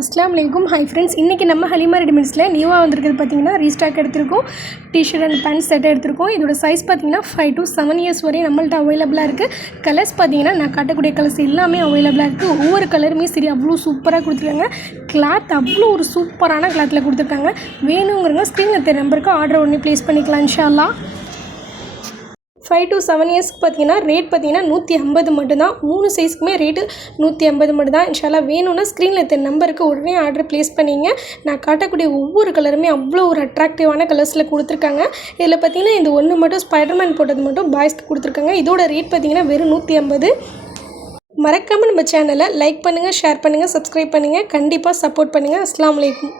அஸ்லாம் வலைக்கும். Hi friends இன்றைக்கி நம்ம ஹலிமா ரெடிமேட்ஸில் நியூவாக வந்திருக்கிறது பார்த்தீங்கன்னா ரீஸ்டாக் எடுத்திருக்கோம். டிஷர்ட் அண்ட் பேண்ட் செட் எடுத்திருக்கோம். இதோட சைஸ் பார்த்தீங்கன்னா ஃபைவ் டு செவன் இயர்ஸ் வரையும் நம்மள்ட்ட அவைலபிளாக இருக்குது கலர்ஸ் பார்த்தீங்கன்னா நான் காட்டக்கூடிய கலர்ஸ் எல்லாமே அவைலபிளாக இருக்குது ஒவ்வொரு கலருமே சரி அவ்வளோ சூப்பராக கொடுத்துருக்காங்க. கிளாத் அவ்வளோ ஒரு சூப்பரான கிளாத்தில் கொடுத்துருக்காங்க. வேணுங்கிறவங்க ஸ்க்ரீனில் தெரிய நம்பருக்கு ஆர்டர் ஒன்று ப்ளேஸ் பண்ணிக்கலாம் இன்ஷால்லா ஃபைவ் டு செவன் இயர்ஸ்க்கு பார்த்தீங்கன்னா ரேட் பார்த்தீங்கன்னா நூற்றி ஐம்பது மட்டும்தான். மூணு சைஸ்க்குமே ரேட்டு நூற்றி ஐம்பது மட்டும்தான். இன்ஷாலா வேணும்னா ஸ்க்ரீனில் இருக்க நம்பருக்கு உடனே ஆர்டர் ப்ளேஸ் பண்ணிங்க. நான் காட்டக்கூடிய ஒவ்வொரு கலருமே அவ்வளோ ஒரு அட்ராக்டிவான கலர்ஸில் கொடுத்துருக்காங்க. இதில் பார்த்தீங்கன்னா இந்த ஒன்று மட்டும் ஸ்பைடர்மேன் போட்டது மட்டும் பாய்ஸ்க்கு கொடுத்துருக்காங்க. இதோட ரேட் பார்த்தீங்கன்னா வெறும் நூற்றி ஐம்பது. மறக்காமல் நம்ம சேனலை லைக் பண்ணுங்கள் ஷேர் பண்ணுங்கள் சப்ஸ்கிரைப் பண்ணுங்கள் கண்டிப்பாக சப்போர்ட் பண்ணுங்கள் அஸ்லாம் அலைக்கும்.